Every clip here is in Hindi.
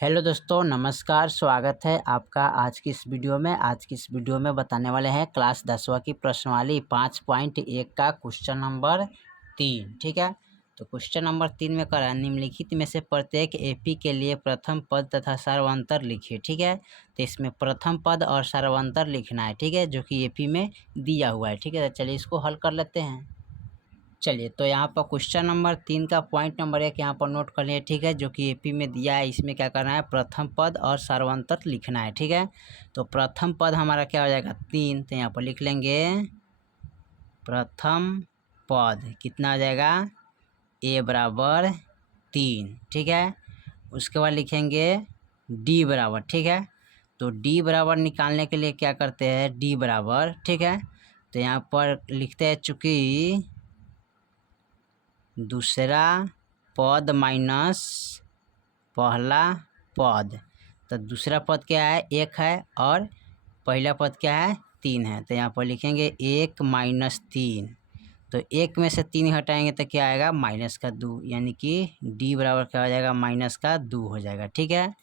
हेलो दोस्तों, नमस्कार। स्वागत है आपका आज की इस वीडियो में। आज की इस वीडियो में बताने वाले हैं क्लास 10वीं की प्रश्नवाली 5.1 का क्वेश्चन नंबर 3। ठीक है, तो क्वेश्चन नंबर 3 में कह रहा है निम्नलिखित में से प्रत्येक एपी के लिए प्रथम पद तथा सार्वंतर लिखिए। ठीक है, तो इसमें प्रथम पद और सार्वंतर लिखना है। ठीक है, जो कि एपी में दिया हुआ है। ठीक है, तो चलिए इसको हल कर लेते हैं। चलिए, तो यहाँ पर क्वेश्चन नंबर 3 का पॉइंट नंबर 1 यहाँ पर नोट कर लिए। ठीक है, जो कि एपी में दिया है। इसमें क्या करना है, प्रथम पद और सार्वंतर लिखना है। ठीक है, तो प्रथम पद हमारा क्या हो जाएगा 3, तो यहाँ पर लिख लेंगे प्रथम पद कितना हो जाएगा ए बराबर 3। ठीक है, उसके बाद लिखेंगे डी बराबर। ठीक है, तो डी बराबर निकालने के लिए क्या करते हैं, डी बराबर। ठीक है, तो यहाँ पर लिखते हैं चूँकि दूसरा पद माइनस पहला पद, तो दूसरा पद क्या है 1 है और पहला पद क्या है 3 है। तो यहाँ पर लिखेंगे 1 माइनस 3, तो 1 में से 3 हटाएंगे तो क्या आएगा -2, यानी कि डी बराबर क्या हो जाएगा -2 हो जाएगा। ठीक है,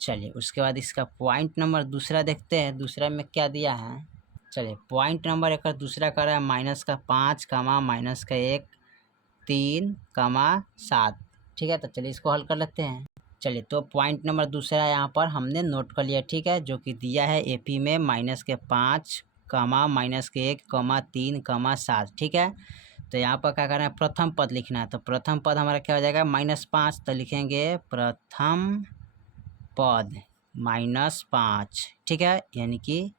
चलिए उसके बाद इसका पॉइंट नंबर दूसरा देखते हैं। दूसरा में क्या दिया है, चलिए पॉइंट नंबर एक दूसरा कर रहा है -5, -1, 3, 7। ठीक है, तो चलिए इसको हल कर लेते हैं। चलिए, तो पॉइंट नंबर दूसरा यहाँ पर हमने नोट कर लिया। ठीक है, जो कि दिया है एपी में -5, -1, 3, 7। ठीक है, तो यहाँ पर क्या करना है, प्रथम पद लिखना है। तो प्रथम पद हमारा क्या हो जाएगा -5, तो लिखेंगे प्रथम पद -5। ठीक है, यानी कि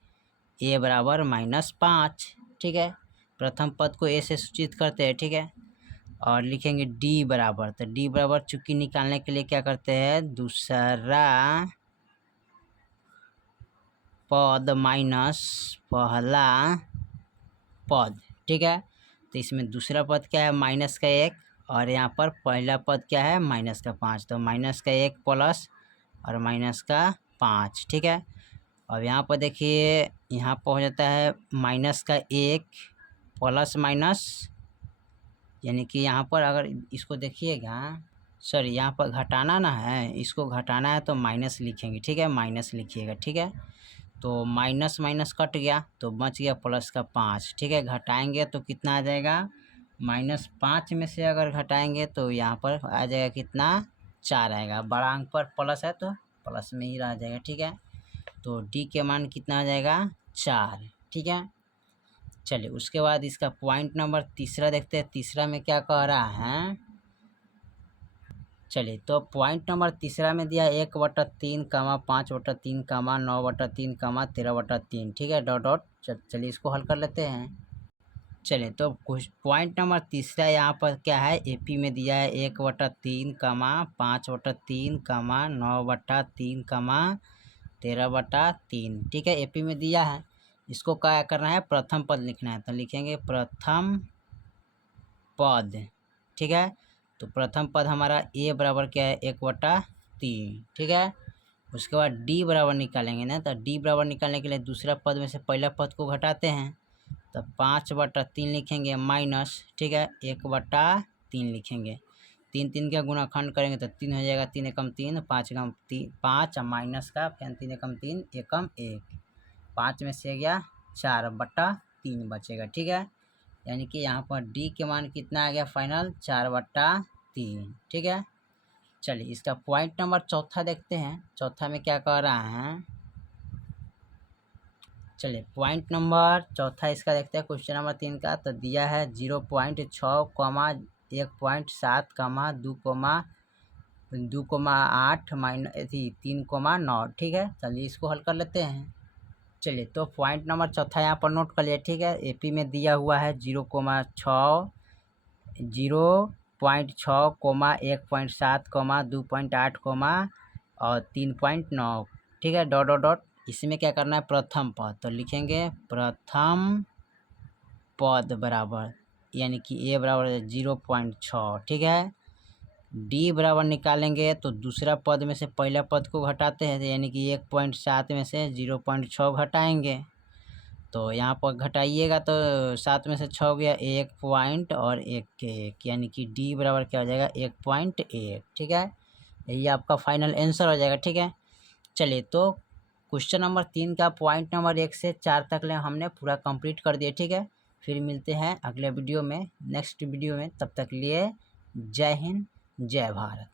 ए बराबर -5। ठीक है, प्रथम पद को ए से सूचित करते हैं। ठीक है, और लिखेंगे डी बराबर। तो डी बराबर चूंकि निकालने के लिए क्या करते हैं, दूसरा पद माइनस पहला पद। ठीक है, तो इसमें दूसरा पद क्या है -1 और यहाँ पर पहला पद क्या है -5, तो -1 प्लस और -5। ठीक है, अब यहाँ पर देखिए यहाँ पर हो जाता है -1 प्लस माइनस, यानी कि यहाँ पर अगर इसको देखिएगा, सॉरी यहाँ पर घटाना ना है, इसको घटाना है तो माइनस लिखेंगे। ठीक है, माइनस लिखिएगा। ठीक है, तो माइनस माइनस कट गया तो बच गया प्लस का 5। ठीक है, घटाएंगे तो कितना आ जाएगा, -5 में से अगर घटाएंगे तो यहाँ पर आ जाएगा कितना, 4 आएगा। बड़ा अंक पर प्लस है तो प्लस में ही रह जाएगा। ठीक है, तो डी के मान कितना आ जाएगा 4। ठीक है, चलिए उसके बाद इसका पॉइंट नंबर तीसरा देखते हैं। तीसरा में क्या कह रहा है, चलिए तो पॉइंट नंबर तीसरा में दिया 1/3, 5/3, 9/3, 13/3। ठीक है, डॉट डॉट। चलिए इसको हल कर लेते हैं। चलिए, तो कुछ पॉइंट नंबर तीसरा यहाँ पर क्या है, एपी में दिया है 1/3, 5/3, 9/3, 13/3। ठीक है, एपी में दिया है। इसको क्या करना है, प्रथम पद लिखना है। तो लिखेंगे प्रथम पद। ठीक है, तो प्रथम पद हमारा ए बराबर क्या है 1/3। ठीक है, उसके बाद डी बराबर निकालेंगे ना, तो डी बराबर निकालने के लिए दूसरा पद में से पहला पद को घटाते हैं। तो 5/3 लिखेंगे माइनस, ठीक है, 1/3 लिखेंगे। 3 3 का गुणाखंड करेंगे तो 3 हो जाएगा, 3 एकम 3, 5 एकम 3, 5 माइनस का फिर 3 एकम 3, एकम 1, 5 में से गया 4/3 बचेगा। ठीक है, यानी कि यहाँ पर डी के मान कितना आ गया फाइनल 4/3। ठीक है, चलिए इसका पॉइंट नंबर चौथा देखते हैं। चौथा में क्या कह रहा है, चलिए पॉइंट नंबर चौथा इसका देखते हैं। क्वेश्चन नंबर 3 का तो दिया है 0.6, 1.7, 2,8 -3,9। ठीक है, चलिए इसको हल कर लेते हैं। चलिए, तो पॉइंट नंबर चौथा यहाँ पर नोट कर लिया। ठीक है, एपी में दिया हुआ है 0.6, 0.6, 1.7, 2.8, और 3.9। ठीक है, डॉट डॉट डॉट। इसमें क्या करना है, प्रथम पद। तो लिखेंगे प्रथम पद बराबर, यानी कि ए बराबर 0.6। ठीक है, डी बराबर निकालेंगे तो दूसरा पद में से पहला पद को घटाते हैं, यानी कि 1.7 में से 0.6 घटाएंगे। तो यहाँ पर घटाइएगा तो 7 में से 6 हो गया, 1 पॉइंट और 1 के 1, यानी कि डी बराबर क्या हो जाएगा 1.1। ठीक है, यही आपका फाइनल आंसर हो जाएगा। ठीक है, चलिए तो क्वेश्चन नंबर 3 का पॉइंट नंबर 1 से 4 तक ले हमने पूरा कंप्लीट कर दिया। ठीक है, फिर मिलते हैं अगले वीडियो में, नेक्स्ट वीडियो में। तब तक लिए जय हिंद, जय भारत।